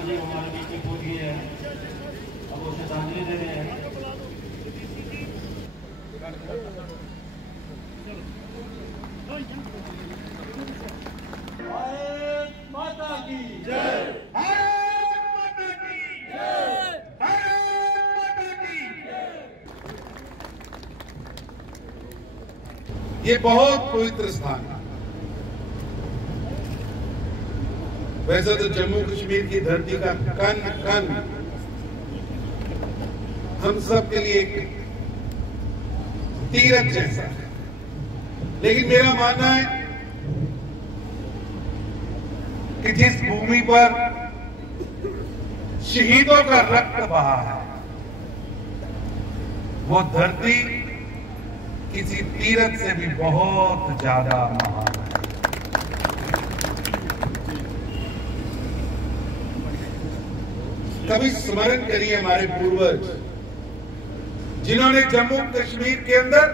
राणा जी हमारे बीच में पहुंच गए हैं, अब वो श्रद्धांजलि दे रहे हैं। भारत माता की जय, भारत माता की जय, भारत माता की जय। ये बहुत पवित्र स्थान है। वैसे तो जम्मू कश्मीर की धरती का कण कण हम सब के लिए एक तीरथ जैसा है, लेकिन मेरा मानना है कि जिस भूमि पर शहीदों का रक्त बहा है, वो धरती किसी तीरथ से भी बहुत ज्यादा महान है। कभी स्मरण करिए हमारे पूर्वज जिन्होंने जम्मू कश्मीर के अंदर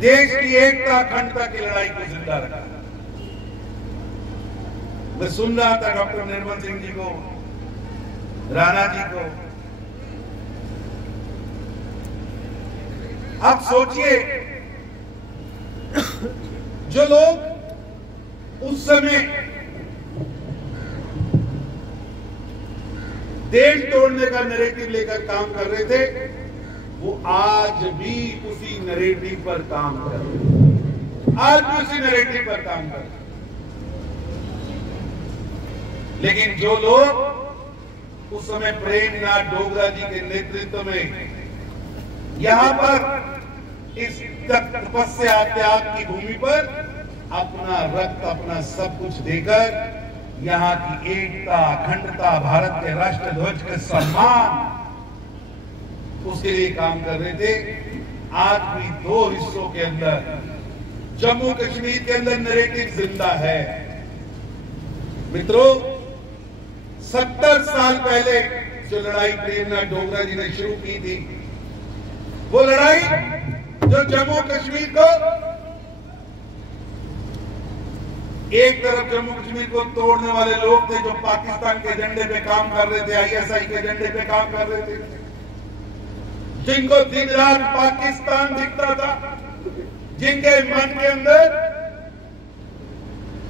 देश की एकता अखंडता की लड़ाई को जिंदा रखा। मैं सुन रहा था डॉक्टर निर्मल सिंह जी को, राणा जी को। आप सोचिए, जो लोग उस समय देश तोड़ने का नैरेटिव लेकर काम कर रहे थे, वो आज भी उसी नैरेटिव पर काम कर रहे हैं, आज भी उसी नैरेटिव पर काम कर रहे हैं। लेकिन जो लोग उस समय प्रेमनाथ डोगरा जी के नेतृत्व में यहां पर इस तपस्या त्याग की भूमि पर अपना रक्त, अपना सब कुछ देकर यहां की एकता अखंडता, भारत के राष्ट्र ध्वज के सम्मान, उसके लिए काम कर रहे थे, आज भी दो हिस्सों के अंदर जम्मू कश्मीर के अंदर नैरेटिव जिंदा है। मित्रों, 70 साल पहले जो लड़ाई प्रेमनाथ डोगरा जी ने शुरू की थी, वो लड़ाई जो जम्मू कश्मीर को, एक तरफ जम्मू कश्मीर को तोड़ने वाले लोग थे जो पाकिस्तान के झंडे पे काम कर रहे थे, आईएसआई के झंडे पे काम कर रहे थे, जिनको दिन रात पाकिस्तान दिखता था, जिनके मन के अंदर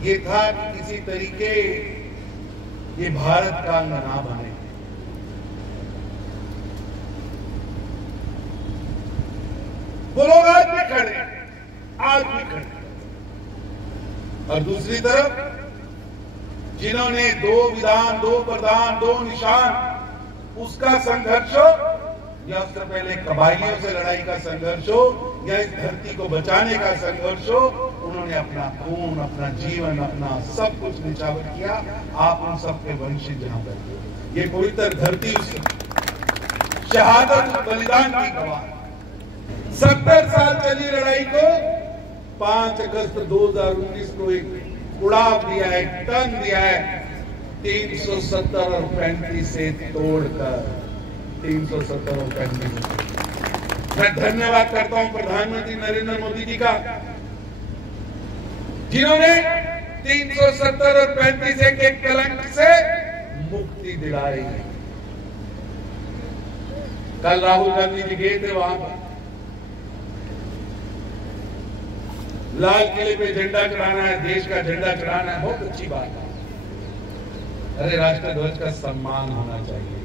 ये था कि किसी तरीके ये भारत का अंग ना बने। वो लोग आज भी खड़े हैं, आज भी खड़े। और दूसरी तरफ जिन्होंने दो विधान, दो प्रधान, दो निशान, उसका संघर्ष हो या उससे पहले कबायलियों से लड़ाई का संघर्ष हो या इस धरती को बचाने का संघर्ष हो, उन्होंने अपना खून, अपना जीवन, अपना सब कुछ निछावर किया। आप उन सबके वंशज जहां बैठे, ये पवित्र धरती उस शहादत बलिदान की गवाह। 70 साल चली लड़ाई को 5 अगस्त 2019 को एक उड़ाव दिया है, एक टन दिया है, 370 और 35 से तोड़कर 370 और 35। मैं धन्यवाद करता हूं प्रधानमंत्री नरेंद्र मोदी जी का, जिन्होंने 370 और 35 के कलंक से मुक्ति दिलाई। कल राहुल गांधी जी गए थे वहां पर, लाल किले पे झंडा चढ़ाना है, देश का झंडा चढ़ाना है, बहुत अच्छी बात है। अरे राष्ट्र ध्वज का सम्मान होना चाहिए।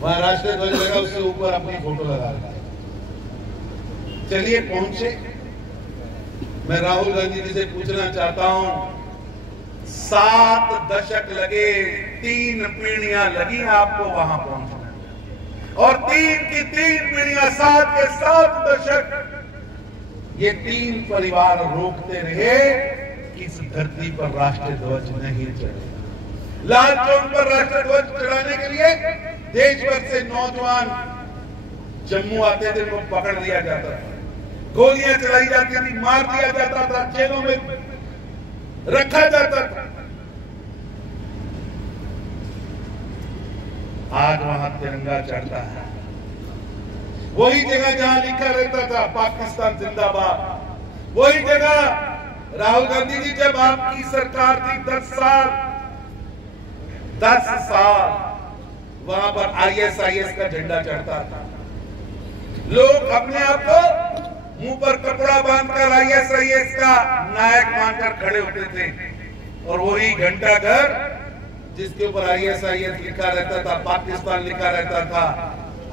वहां राष्ट्र ध्वज लगा, उसके ऊपर अपनी फोटो लगा रहा है। चलिए पहुंचे। मैं राहुल गांधी जी से पूछना चाहता हूं, 7 दशक लगे, 3 पीढ़ियां लगी आपको वहां पहुंचना, और 3 की 3 पीढ़ियां, 7 के 7 दशक ये 3 परिवार रोकते रहे कि इस धरती पर राष्ट्रीय ध्वज नहीं चढ़ेगा। लाल चौक पर राष्ट्रीय ध्वज चढ़ाने के लिए देश भर से नौजवान जम्मू आते थे, उनको पकड़ लिया जाता था, गोलियां चलाई जाती थी, मार दिया जाता था, जेलों में रखा जाता था। आज वहां तिरंगा चढ़ता है, वही जगह जहां लिखा रहता था पाकिस्तान जिंदाबाद, वही जगह राहुल गांधी जी, जब आपकी सरकार थी 10 साल वहां पर ISIS का झंडा चढ़ता था। लोग अपने आप को मुंह पर कपड़ा बांधकर ISIS का नायक मानकर खड़े होते थे, और वही घंटाघर जिसके ऊपर ISIS लिखा रहता था, पाकिस्तान लिखा रहता था,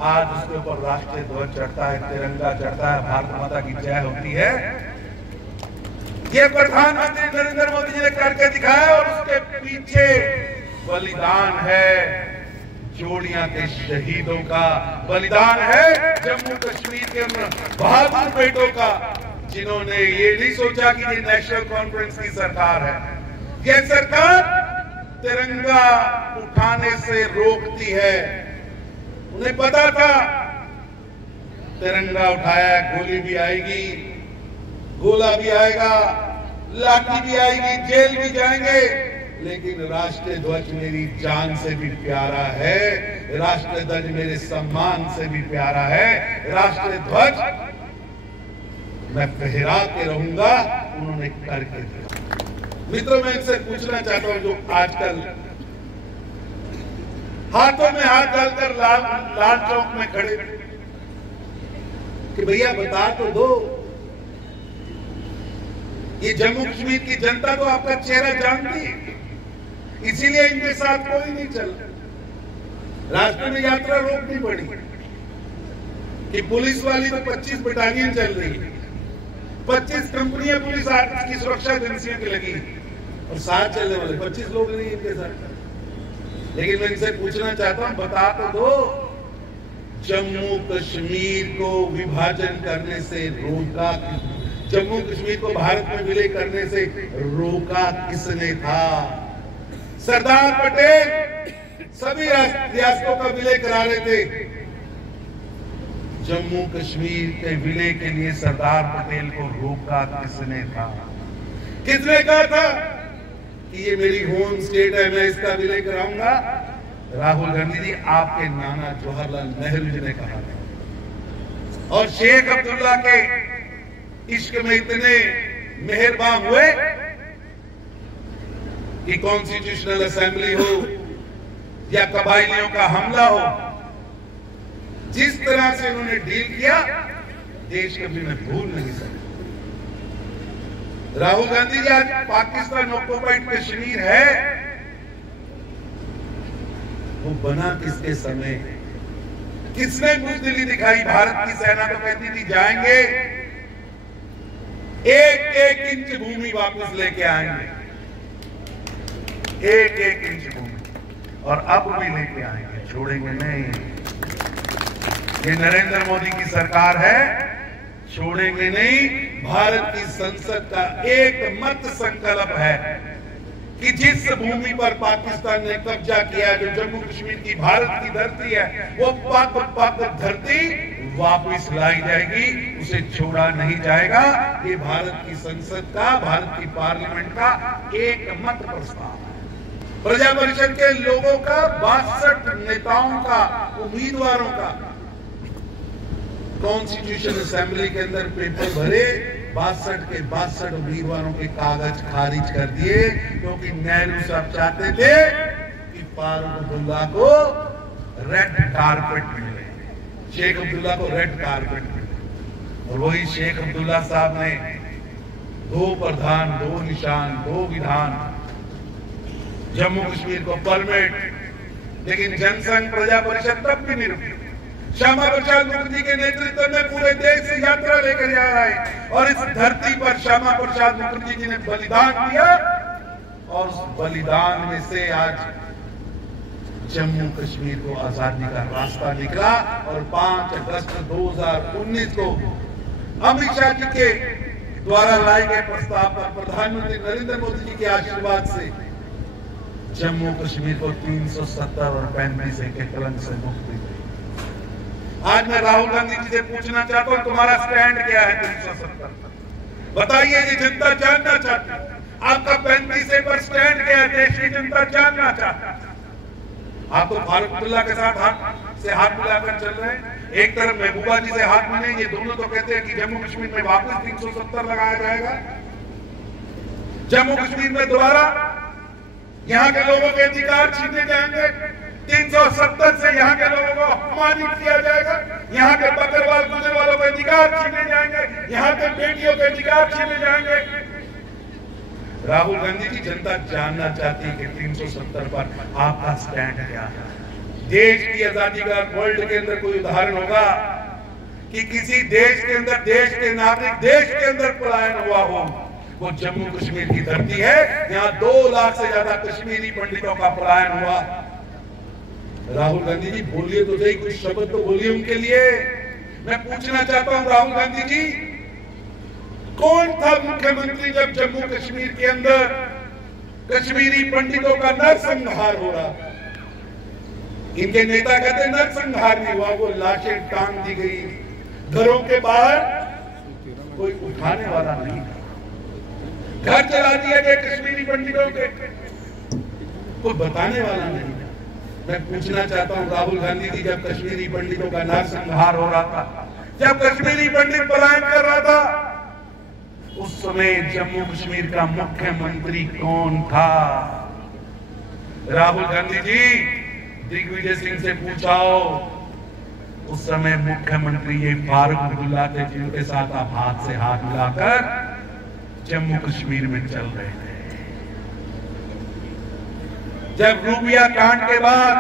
आज उसके ऊपर राष्ट्रीय ध्वज चढ़ता है, तिरंगा चढ़ता है, भारत माता की जय होती है। ये प्रधानमंत्री नरेंद्र मोदी जी ने करके दिखाया, और उसके पीछे बलिदान है जोड़ियां के शहीदों का, बलिदान है जम्मू कश्मीर के बहादुर बेटों का, जिन्होंने ये नहीं सोचा कि ये नेशनल कॉन्फ्रेंस की सरकार है। ये सरकार तिरंगा उठाने से रोकती है। उन्हें पता था तिरंगा उठाया गोली भी आएगी, गोला भी आएगा, लाठी भी आएगी, जेल भी जाएंगे, लेकिन राष्ट्रीय ध्वज मेरी जान से भी प्यारा है, राष्ट्रीय ध्वज मेरे सम्मान से भी प्यारा है, राष्ट्रीय ध्वज मैं फहरा के रहूंगा। उन्होंने करके दिया। मित्रों, मैं इनसे पूछना चाहता हूं जो आजकल हाथों में हाथ डालकर लाल चौक में खड़े, कि भैया बता तो दो, ये जम्मू कश्मीर की जनता तो आपका चेहरा जानती है, इसीलिए इनके साथ कोई नहीं चल। रास्ते में यात्रा रोकनी पड़ी कि पुलिस वाली तो 25 बटालियन चल रही है, 25 कंपनियां पुलिस की सुरक्षा एजेंसियों की लगी, और साथ चलने वाले 25 लोग नहीं इनके साथ। लेकिन मैं इनसे पूछना चाहता हूं, बता तो दो, जम्मू कश्मीर को विभाजन करने से रोका, जम्मू कश्मीर को भारत में विलय करने से रोका किसने था? सरदार पटेल सभी रियासतों का विलय करा रहे थे। जम्मू कश्मीर के विलय के लिए सरदार पटेल को रोका किसने था? किसने कहा था कि ये मेरी होम स्टेट है, मैं इसका विलय कराऊंगा? राहुल गांधी जी, आपके नाना जवाहरलाल नेहरू जी ने कहा था। और शेख अब्दुल्ला के इश्क में इतने मेहरबान हुए कि कॉन्स्टिट्यूशनल असेंबली हो या कबायलियों का हमला हो, जिस तरह से उन्होंने डील किया, देश कभी मैं भूल नहीं सकता। राहुल गांधी जी, आज पाकिस्तान ऑक्युपाइड कश्मीर है, वो बना किसके समय? किसने बुजदिली दिखाई? भारत की सेना तो कहती थी जाएंगे, एक एक इंच भूमि वापस लेके आएंगे, एक एक इंच भूमि, और अब भी लेके आएंगे, छोड़ेंगे नहीं। ये नरेंद्र मोदी की सरकार है, छोड़ेंगे नहीं। भारत की संसद का एक मत संकल्प है कि जिस भूमि पर पाकिस्तान ने कब्जा किया, जो जम्मू कश्मीर की भारत की धरती है, वो पाक धरती वापस लाई जाएगी, उसे छोड़ा नहीं जाएगा। ये भारत की संसद का, भारत की पार्लियामेंट का एक मत प्रस्ताव है। प्रजा परिषद के लोगों का, 62 नेताओं का, उम्मीदवारों का कॉन्स्टिट्यूशन असेंबली के अंदर पेपर भरे, 62 के 62 उम्मीदवारों के कागज खारिज कर दिए, क्योंकि नेहरू साहब चाहते थे कि फारूक अब्दुल्ला को रेड कारपेट मिले, शेख अब्दुल्ला को रेड कारपेट मिले। और वही शेख अब्दुल्ला साहब ने 2 प्रधान, 2 निशान, 2 विधान, जम्मू कश्मीर को परमिट, लेकिन जनसंघ प्रजा परिषद तब भी नहीं रुकी। श्यामा प्रसाद मुखर्जी के नेतृत्व में पूरे देश से यात्रा लेकर जा रहा है, और इस धरती पर श्यामा प्रसाद मुखर्जी जी ने बलिदान दिया, और उस बलिदान में से आज जम्मू कश्मीर को आजादी का रास्ता निकला। और 5 अगस्त 2019 को अमित शाह जी के द्वारा लाए गए प्रस्ताव पर प्रधानमंत्री नरेंद्र मोदी जी के आशीर्वाद से जम्मू कश्मीर को 370 और 35 के कलंक से मुक्ति मिली। आज मैं राहुल गांधी जी से पूछना चाहता हूं, तुम्हारा स्टैंड क्या है 370? बताइए, ये जनता जानना चाहती है। आपका 35 पर स्टैंड क्या है, देश की जनता जानना चाहती है। आप तो फारूक अब्दुल्ला के साथ हाथ मिलाकर चल रहे हैं। एक तरफ महबूबा जी से हाथ मिले, ये दोनों तो कहते हैं कि जम्मू कश्मीर में वापस 370 लगाया जाएगा। जम्मू कश्मीर में दोबारा यहाँ के लोगों के अधिकार छीने जाएंगे। 370 से यहाँ के लोगों को अपमानित किया जाएगा। यहाँ के बकरवाल गुजरवालों के अधिकार छीने जाएंगे। यहाँ के बेटियों के अधिकार छीने जाएंगे। राहुल गांधी जी, जनता जानना चाहती है कि 370 पर आपका स्टैंड क्या है। देश की आजादी का वर्ल्ड के अंदर कोई उदाहरण होगा कि किसी देश के अंदर देश के नागरिक देश के अंदर पलायन हुआ हो, वो जम्मू कश्मीर की धरती है। यहाँ 2 लाख से ज्यादा कश्मीरी पंडितों का पलायन हुआ। राहुल गांधी जी, बोलिए तो सही, कुछ शब्द तो बोलिए उनके लिए। मैं पूछना चाहता हूं राहुल गांधी जी, कौन था मुख्यमंत्री जब जम्मू कश्मीर के अंदर कश्मीरी पंडितों का नरसंहार हो रहा? इनके नेता कहते नरसंहार नहीं हुआ, वो लाशें टांग दी गई, घरों के बाहर कोई उठाने वाला नहीं था, घर चला दिया गया कश्मीरी पंडितों के, कोई बताने वाला नहीं। मैं पूछना चाहता हूं राहुल गांधी जी, जब कश्मीरी पंडितों का नरसंहार हो रहा था, जब कश्मीरी पंडित पलायन कर रहा था, उस समय जम्मू कश्मीर का मुख्यमंत्री कौन था? राहुल गांधी जी, दिग्विजय सिंह से पूछाओ, उस समय मुख्यमंत्री ये फारूक अब्दुल्ला थे, जिनके साथ आप हाथ से हाथ मिलाकर जम्मू कश्मीर में चल रहे थे। जब रूबिया कांड के बाद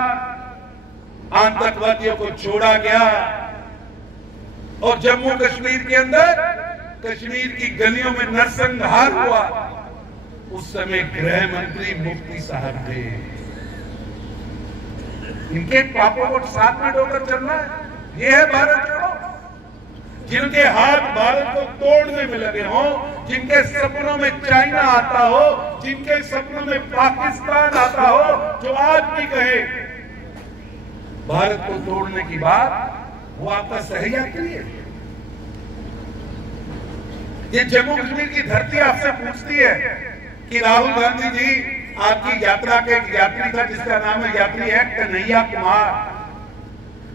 आतंकवादियों को छोड़ा गया और जम्मू कश्मीर के अंदर कश्मीर की गलियों में नरसंहार हुआ, उस समय गृह मंत्री मुफ्ती साहब थे। इनके पापों को साथ में ढोकर चलना है, ये है भारत जोड़ो। जिनके हाथ भारत को तोड़ने में लगे हों, जिनके सपनों में चाइना आता हो, जिनके सपनों में पाकिस्तान आता हो, जो आज भी कहे भारत को तोड़ने की बात, वो आपका सहयात्री है। ये जम्मू कश्मीर की धरती आपसे पूछती है कि राहुल गांधी जी, आपकी यात्रा के एक यात्री था जिसका नाम है यात्री है कन्हैया कुमार।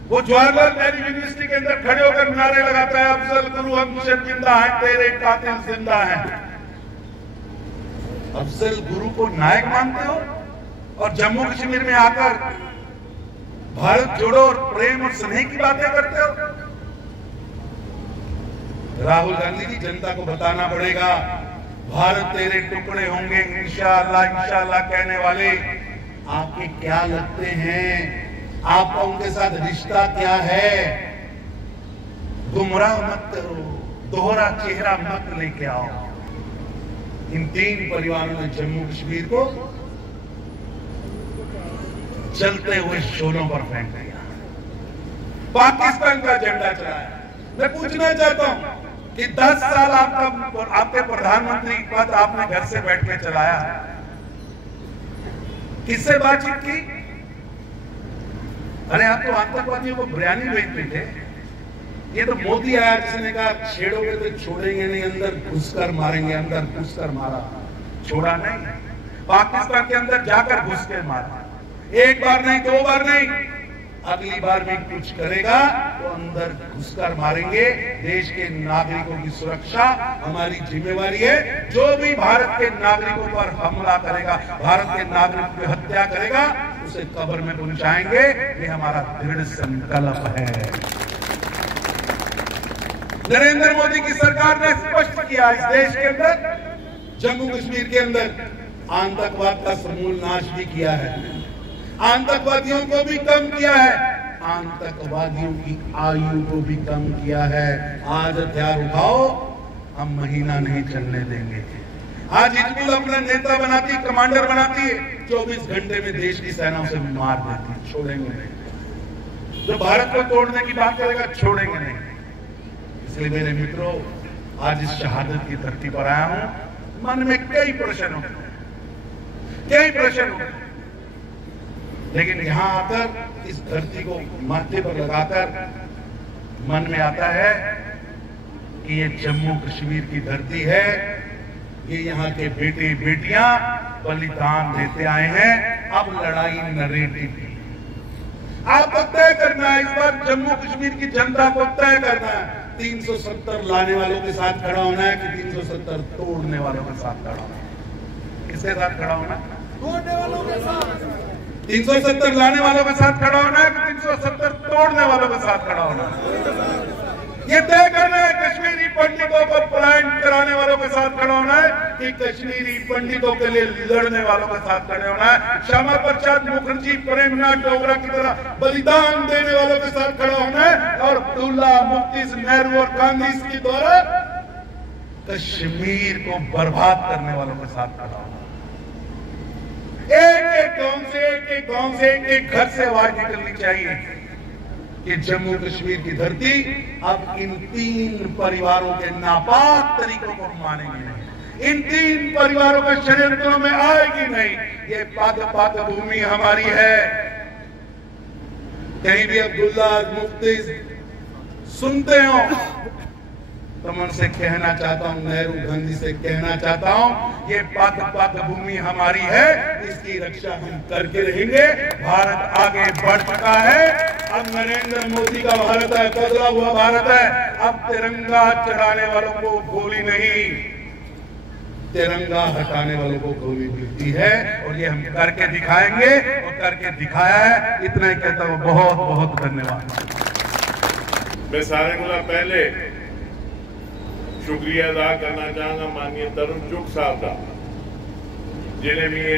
वो जवाहरलाल नेहरू यूनिवर्सिटी के अंदर खड़े होकर नारे लगाता है, अफजल गुरु हम जिंदा हैं, तेरे कातिल जिंदा हैं। अफजल गुरु को नायक मानते हो और जम्मू कश्मीर में आकर भारत जोड़ो और प्रेम और स्नेह की बातें करते हो। राहुल गांधी जी, जनता को बताना पड़ेगा, भारत तेरे टुकड़े होंगे इंशाअल्लाह इंशाअल्लाह कहने वाले आपके क्या लगते हैं? आपका उनके साथ रिश्ता क्या है? गुमराह मत करो, दोहरा चेहरा मत लेके आओ। इन 3 परिवारों ने जम्मू कश्मीर को चलते हुए शोलों पर फेंक दिया, पाकिस्तान का झंडा चलाया। मैं पूछना चाहता हूं कि 10 साल आपके प्रधानमंत्री पद आपने घर से बैठ के चलाया, किससे बातचीत की? अरे आप तो आतंकवादियों को बिरयानी भेजते थे। ये तो मोदी आया जिसने कहा छेड़ोगे तो छोड़ेंगे नहीं, अंदर घुसकर मारेंगे, अंदर घुसकर मारा, छोड़ा नहीं। पाकिस्तान के अंदर जाकर घुस के मारा, एक बार नहीं 2 बार नहीं, अगली बार भी कुछ करेगा तो अंदर घुसकर मारेंगे। देश के नागरिकों की सुरक्षा हमारी जिम्मेवारी है। जो भी भारत के नागरिकों पर हमला करेगा, भारत के नागरिक की हत्या करेगा, उसे कब्र में पहुंचाएंगे। ये हमारा दृढ़ संकल्प है। नरेंद्र मोदी की सरकार ने स्पष्ट किया, इस देश के अंदर जम्मू कश्मीर के अंदर आतंकवाद का समूल नाश भी किया है, आतंकवादियों को भी कम किया है, आतंकवादियों की आयु को भी कम किया है। आज हथियार उठाओ, हम महीना नहीं चलने देंगे। आज हिजबुल अपना नेता बनाती है, कमांडर बनाती है, 24 घंटे में देश की सेना उसे मार देती है, छोड़ेंगे नहीं। जो भारत को तोड़ने की बात करेगा, छोड़ेंगे नहीं। इसलिए मेरे मित्रों, आज इस शहादत की धरती पर आया हूं। मन में कई प्रश्न होते, कई प्रश्न होते, लेकिन यहां आकर इस धरती को माथे पर लगाकर मन में आता है कि ये जम्मू कश्मीर की धरती है, ये यहाँ के बेटे बेटियां बलिदान देते आए हैं। अब लड़ाई नरेटिव की, आपको तय करना है। इस बार जम्मू कश्मीर की जनता को तय करना है, 370 लाने वालों के साथ खड़ा होना है कि 370 तोड़ने वालों के साथ खड़ा होना है। किसके साथ खड़ा होना? 370 लाने वालों के साथ खड़ा होना है कि 370 तोड़ने वालों के साथ खड़ा होना है? ये तय करना है। कश्मीरी पंडितों को पलायन कराने वालों के साथ खड़ा होना है कि कश्मीरी पंडितों के लिए लड़ने वालों के साथ खड़े होना है? श्यामा प्रसाद मुखर्जी, प्रेमनाथ डोगरा की तरह बलिदान देने वालों के साथ खड़ा होना है और अब्दुल्ला, मुफ्ती, नेहरू और गांधी की द्वारा कश्मीर को बर्बाद करने वालों के साथ खड़ा होना? एक एक गांव से एक एक घर से आवाज निकलनी चाहिए कि जम्मू कश्मीर की धरती अब इन 3 परिवारों के नापाक तरीकों को मानेगी नहीं, इन 3 परिवारों के षड्यंत्रों में आएगी नहीं। ये पाक भूमि हमारी है। कहीं भी अब्दुल्ला, मुफ्ती सुनते हो तो मैं उनसे कहना चाहता हूं, नेहरू, गांधी से कहना चाहता हूं, ये पाक भूमि हमारी है, इसकी रक्षा हम करके रहेंगे। भारत आगे बढ़ चुका है। अब नरेंद्र मोदी का भारत है, बदला हुआ भारत है। अब तिरंगा चढ़ाने वालों को गोली नहीं, तिरंगा हटाने वालों को गोली मिलती है और ये हम करके दिखाएंगे और करके दिखाया है। इतना ही कहता हूं, बहुत बहुत धन्यवाद। मैं सारे को पहले शुक्रिया अदा करना चाहूंगा माननीय तरुण चुग साहब का, जिन्हें भी ये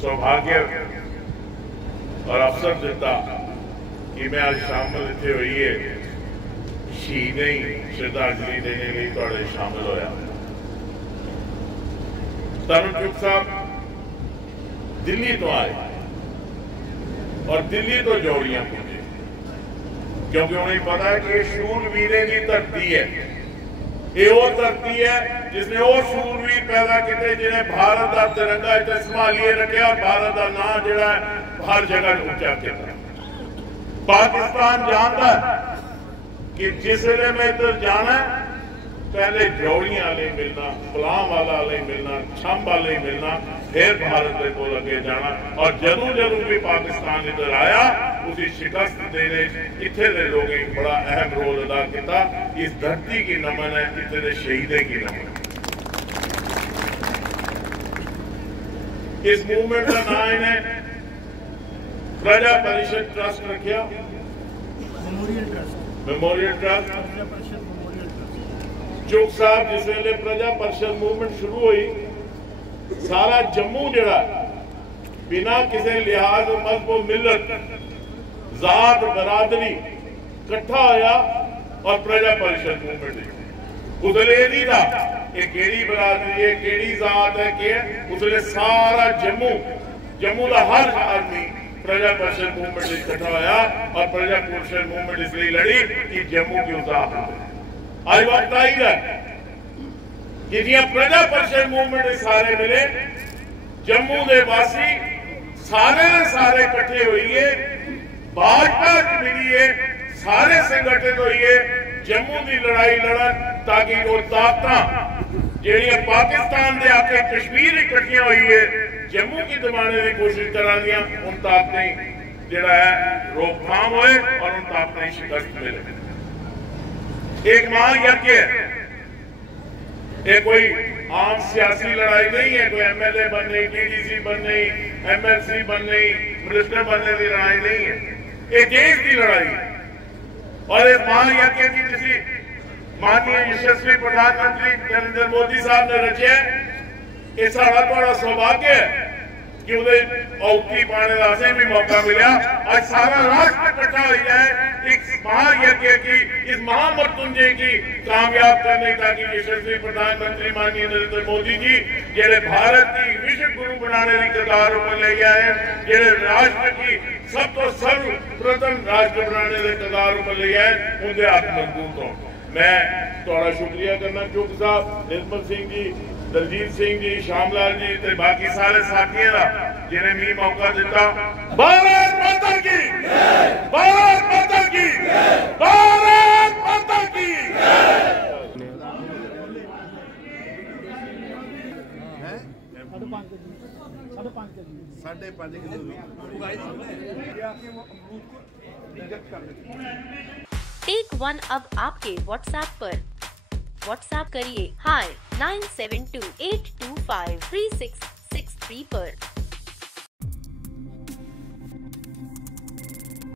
सौभाग्य और अवसर दिता कि मैं आज शामिल इतने हुई है शहीदें ही श्रद्धांजलि देने लिए थोड़े शामिल होया। तरुण चुग साहब दिल्ली तो आए और दिल्ली तो जोड़ियां पहुंचे, क्योंकि उन्हें पता है कि ये शूरवीरें की धरती है। ये वो धरती है जिसने वो शूरवीर पैदा किए जिन्हें भारत का तिरंगा इतने संभालिए रखे और भारत का नाम जोड़ा हर जगह ऊंचा किया। पाकिस्तान जानता है कि जिस वेले में इधर जाना पहले जौड़ियां वाले मिलना, गुलाम वाला मिलना, छंब वाले मिलना, फिर भारत को लगे जाना। और जदों जदों भी पाकिस्तान इधर आया उसी शिकस्त देने इतने के लोगों ने बड़ा अहम रोल अदा किया। इस धरती की नमन है, इतने शहीदों की नमन। इस मूवमेंट का नाम इन्हें प्रजा परिषद ट्रस्ट रखा, मेमोरियल ट्रस्ट। चुग साहब जिस वेले प्रजा परिषद मूवमेंट शुरू हुई, सारा जम्मू जड़ा बिना किसी लिहाज मजहब, मिलत, जात, बरादरी इकट्ठा होया और प्रजा परिषद मूवमेंट। उसले नहीं था कि केड़ी बरादरी है, केड़ी जात है, कि उसले सारा जम्मू का हर आदमी प्रजा परिषद मूवमेंट इकट्ठा होया और प्रजा परिषद मूवमेंट इसलिए लड़ी कि जम्मू की उजाह हो। आज वक्त आई है कि जिया प्रजा परिषद मूवमेंट सारे मिले, जम्मू के वासी सारे इकट्ठे हुई, भाजपा मिली है, सारे संगठित हुई, जम्मू की लड़ाई लड़न ताकि वो ताकत जेड़ियां पाकिस्तान के आके कश्मीर इकट्ठिया हुई है, जम्मू की दबाने की कोशिश करा दिया, उन ताकतें जड़ा है रोकथाम होए और उन ताकतें शिकस्त मिले। एक महायज्ञ है, ये कोई आम सियासी लड़ाई नहीं है, कोई एमएलए बनने, डीडीसी बनने, एमएलसी बनने, मिनिस्टर बनने की लड़ाई नहीं है, ये देश की लड़ाई है। और इस महायज्ञ की किसी माननीय यशस्वी प्रधानमंत्री नरेंद्र मोदी साहब ने रचे, ये सारा बड़ा सौभाग्य है कि उन्हें औकी पाने का असें भी मौका मिला। आज सारा राष्ट्र इकट्ठा हो जाए इस महायज्ञ की, इस महामृत्युंजय की कामयाब करने, ताकि यशस्वी प्रधानमंत्री माननीय नरेंद्र मोदी जी जेड़े भारत की विश्व गुरु बनाने की कगार पर ले आए, जेड़े राष्ट्र की सब तो सर्वप्रथम राष्ट्र बनाने की कगार पर ले आए, उनके हक मजबूत हो। मैं थोड़ा शुक्रिया करना चुग साहब, निर्मल सिंह जी, दलजीत सिंह जी, श्यामलाल जी ते बाकी सारे साथियों का जिन्हें मी मौका दिता। भारत माता की, भारत माता की, भारत माता की। 5.5 टेक वन अब आपके व्हाट्सएप पर। व्हाट्सएप करिए हाय 9728253663 पर।